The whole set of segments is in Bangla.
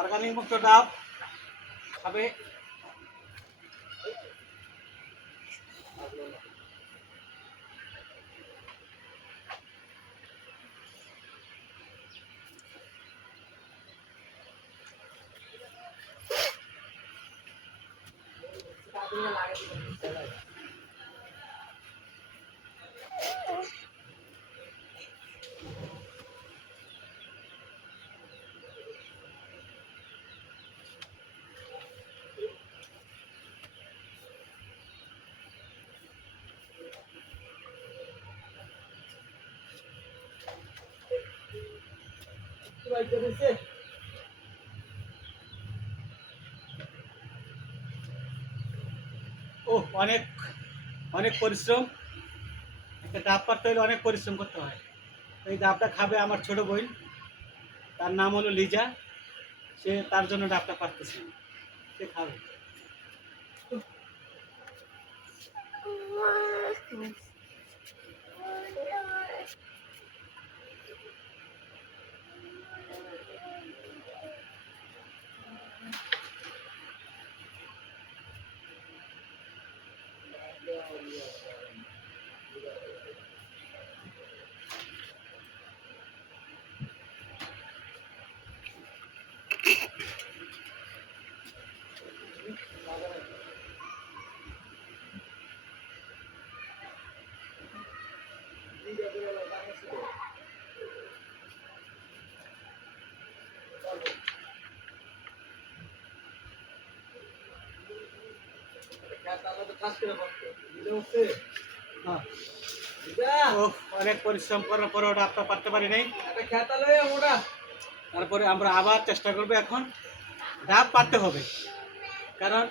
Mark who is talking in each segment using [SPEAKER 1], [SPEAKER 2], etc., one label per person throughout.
[SPEAKER 1] অর্গানিক মুক্ত ডাব খাবে ও অনেক অনেক পরিশ্রম। একটা ডাব পাড়তে হলে অনেক পরিশ্রম করতে হয়। এই ডাবটা খাবে আমার ছোট বোন। তার নাম হলো লিজা। সে তার জন্য ডাবটা পারতেছে সে খাবে হ্যাঁ। ও অনেক পরিশ্রম করার পরে ওটা ডাবটা পারতে পারি নাই। তারপরে আমরা আবার চেষ্টা করব এখন। ডাব পারতে হবে। কারণ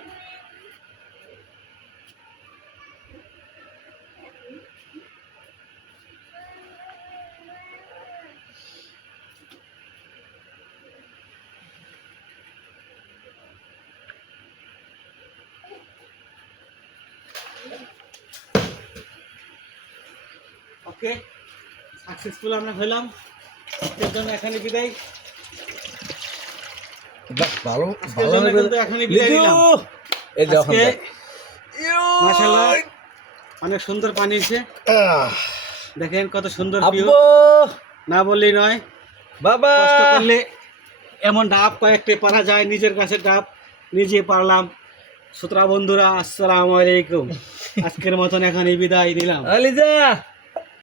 [SPEAKER 1] ওকে সাকসেসফুল আমরা হলাম। আজকের জন্য এখানে বিদায়।
[SPEAKER 2] ভালো ভালো লাগবে।
[SPEAKER 1] বিদায় নিলাম।
[SPEAKER 2] এই যে এখন
[SPEAKER 1] মাশাআল্লাহ অনেক সুন্দর পানি দেখেন কত সুন্দর না বললেই নয়
[SPEAKER 2] বাবা!
[SPEAKER 1] কষ্ট করলে এমন ডাব কয়েকটি পারা যায় নিজের কাছে ডাব নিজে পারলাম। সুতরা বন্ধুরা আসসালামু আলাইকুম। আজকের মতন এখানে বিদায় দিলাম
[SPEAKER 2] আলিজা!